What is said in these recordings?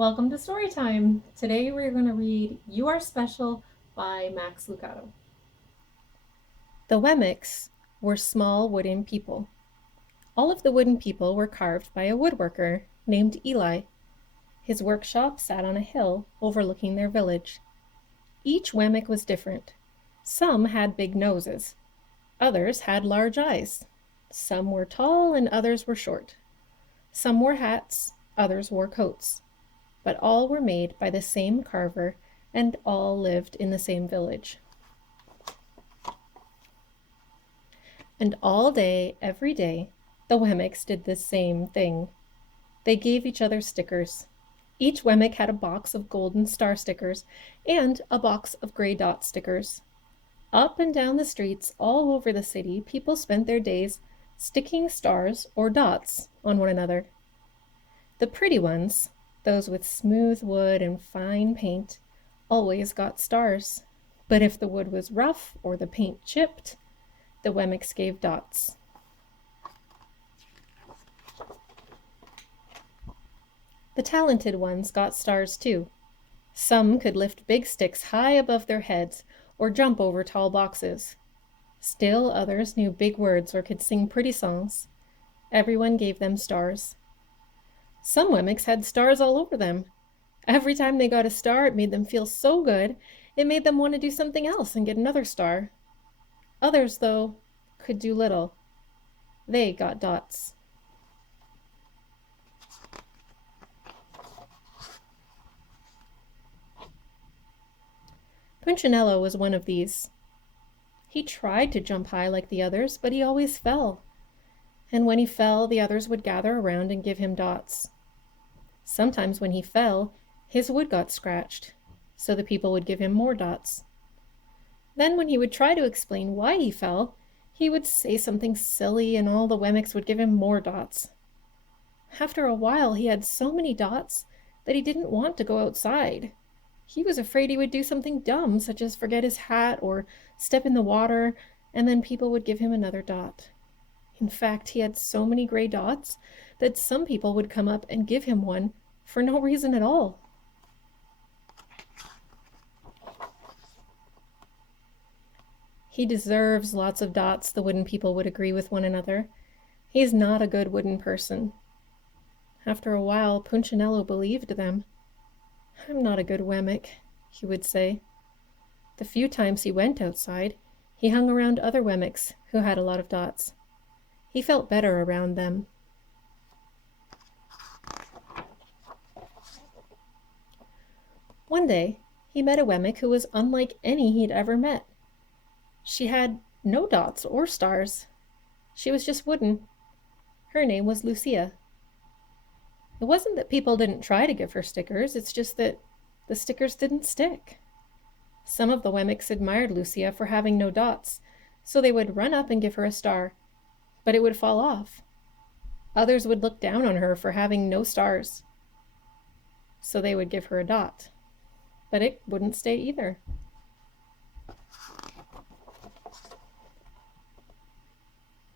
Welcome to Storytime. Today we're going to read You Are Special by Max Lucado. The Wemmicks were small wooden people. All of the wooden people were carved by a woodworker named Eli. His workshop sat on a hill overlooking their village. Each Wemmick was different. Some had big noses. Others had large eyes. Some were tall and others were short. Some wore hats, others wore coats. But all were made by the same carver and all lived in the same village. And all day, every day, the Wemmicks did the same thing. They gave each other stickers. Each Wemmick had a box of golden star stickers and a box of gray dot stickers. Up and down the streets all over the city, people spent their days sticking stars or dots on one another. The pretty ones, those with smooth wood and fine paint, always got stars. But if the wood was rough or the paint chipped, the Wemmicks gave dots. The talented ones got stars too. Some could lift big sticks high above their heads or jump over tall boxes. Still others knew big words or could sing pretty songs. Everyone gave them stars. Some Wemmicks had stars all over them. Every time they got a star, it made them feel so good, it made them want to do something else and get another star. Others, though, could do little. They got dots. Punchinello was one of these. He tried to jump high like the others, but he always fell. And when he fell, the others would gather around and give him dots. Sometimes when he fell, his wood got scratched, so the people would give him more dots. Then when he would try to explain why he fell, he would say something silly and all the Wemmicks would give him more dots. After a while, he had so many dots that he didn't want to go outside. He was afraid he would do something dumb, such as forget his hat or step in the water, and then people would give him another dot. In fact, he had so many gray dots that some people would come up and give him one for no reason at all. He deserves lots of dots, the wooden people would agree with one another. He's not a good wooden person. After a while, Punchinello believed them. I'm not a good Wemmick, he would say. The few times he went outside, he hung around other Wemmicks who had a lot of dots. He felt better around them. One day, he met a Wemmick who was unlike any he'd ever met. She had no dots or stars. She was just wooden. Her name was Lucia. It wasn't that people didn't try to give her stickers, it's just that the stickers didn't stick. Some of the Wemmicks admired Lucia for having no dots, so they would run up and give her a star, but it would fall off. Others would look down on her for having no stars, so they would give her a dot, but it wouldn't stay either.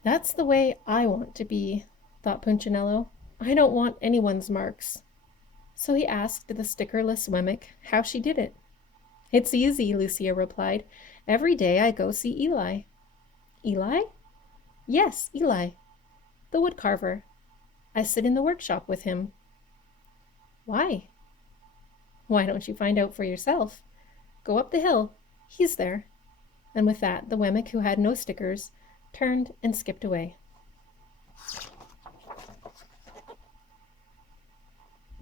That's the way I want to be, thought Punchinello. I don't want anyone's marks. So he asked the stickerless Wemmick how she did it. It's easy, Lucia replied. Every day I go see Eli. Eli? Yes, Eli, the woodcarver. I sit in the workshop with him. Why? Why don't you find out for yourself? Go up the hill. He's there. And with that, the Wemmick who had no stickers turned and skipped away.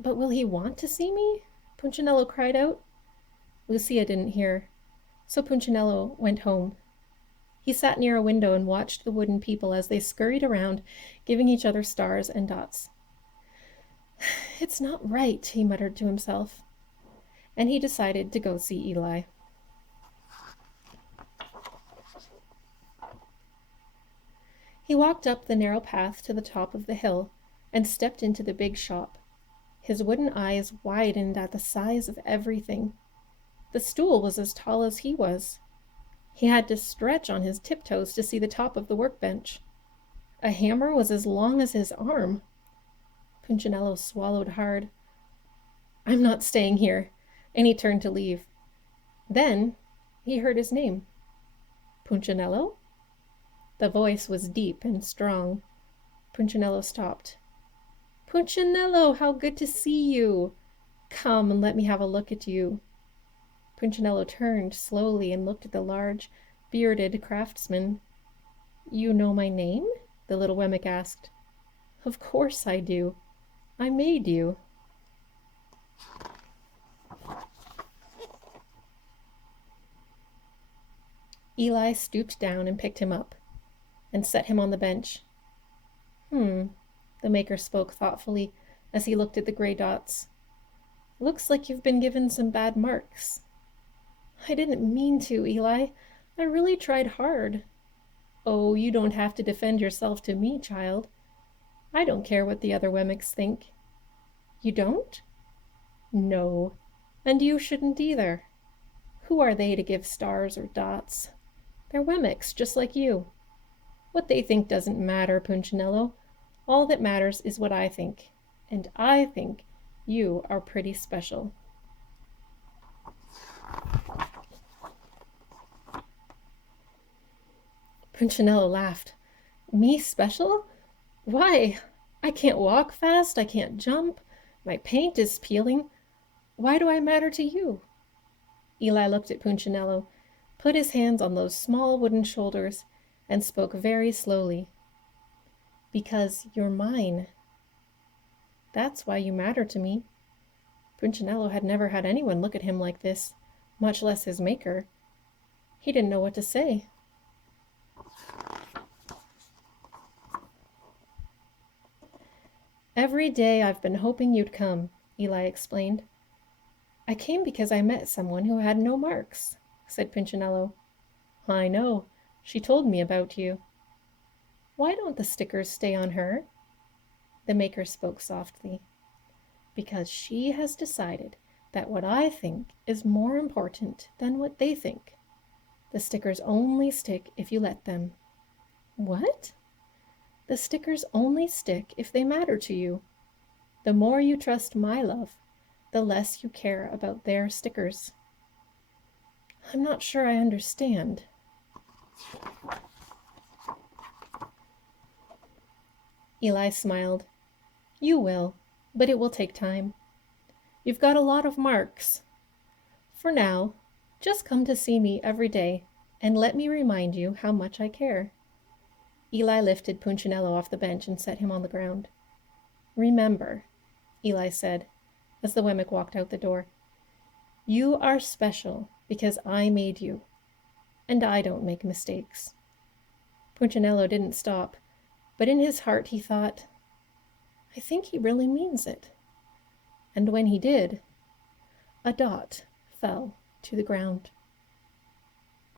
But will he want to see me? Punchinello cried out. Lucia didn't hear, so Punchinello went home. He sat near a window and watched the wooden people as they scurried around, giving each other stars and dots. It's not right, he muttered to himself, and he decided to go see Eli. He walked up the narrow path to the top of the hill and stepped into the big shop. His wooden eyes widened at the size of everything. The stool was as tall as he was. He had to stretch on his tiptoes to see the top of the workbench. A hammer was as long as his arm. Punchinello swallowed hard. I'm not staying here. And he turned to leave. Then he heard his name. Punchinello? The voice was deep and strong. Punchinello stopped. Punchinello, how good to see you! Come and let me have a look at you. Punchinello turned slowly and looked at the large, bearded craftsman. You know my name? The little Wemmick asked. Of course I do. I made you. Eli stooped down and picked him up and set him on the bench. The maker spoke thoughtfully as he looked at the gray dots. Looks like you've been given some bad marks. I didn't mean to, Eli. I really tried hard. Oh, you don't have to defend yourself to me, child. I don't care what the other Wemmicks think. You don't? No, and you shouldn't either. Who are they to give stars or dots? They're Wemmicks, just like you. What they think doesn't matter, Punchinello. All that matters is what I think, and I think you are pretty special. Punchinello laughed. Me special? Why, I can't walk fast, I can't jump, my paint is peeling. Why do I matter to you? Eli looked at Punchinello, put his hands on those small wooden shoulders, and spoke very slowly. Because you're mine. That's why you matter to me. Punchinello had never had anyone look at him like this, much less his maker. He didn't know what to say. Every day I've been hoping you'd come, Eli explained. I came because I met someone who had no marks, said Punchinello. I know. She told me about you. Why don't the stickers stay on her? The maker spoke softly. Because she has decided that what I think is more important than what they think. The stickers only stick if you let them. What? The stickers only stick if they matter to you. The more you trust my love, the less you care about their stickers. I'm not sure I understand. Eli smiled. You will, but it will take time. You've got a lot of marks. For now, just come to see me every day and let me remind you how much I care. Eli lifted Punchinello off the bench and set him on the ground. Remember, Eli said, as the Wemmick walked out the door, you are special because I made you, and I don't make mistakes. Punchinello didn't stop, but in his heart he thought, I think he really means it. And when he did, a dot fell to the ground.